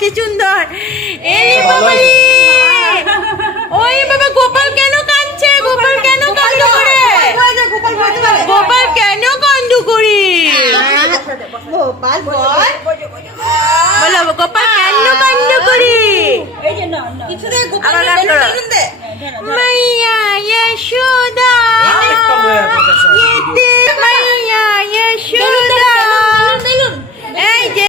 কি সুন্দর। এই বাবা রে, ওই বাবা গোপাল কেন কাঁদছে? গোপাল কেন কান্দ করে? গোপাল কেন কান্দ করে? গোপাল বল, বলো গোপাল কেন কান্দ করে? কিছুতে গোপাল মাইয়া যশোদা, Apa? মাইয়া যশোদা। এই যে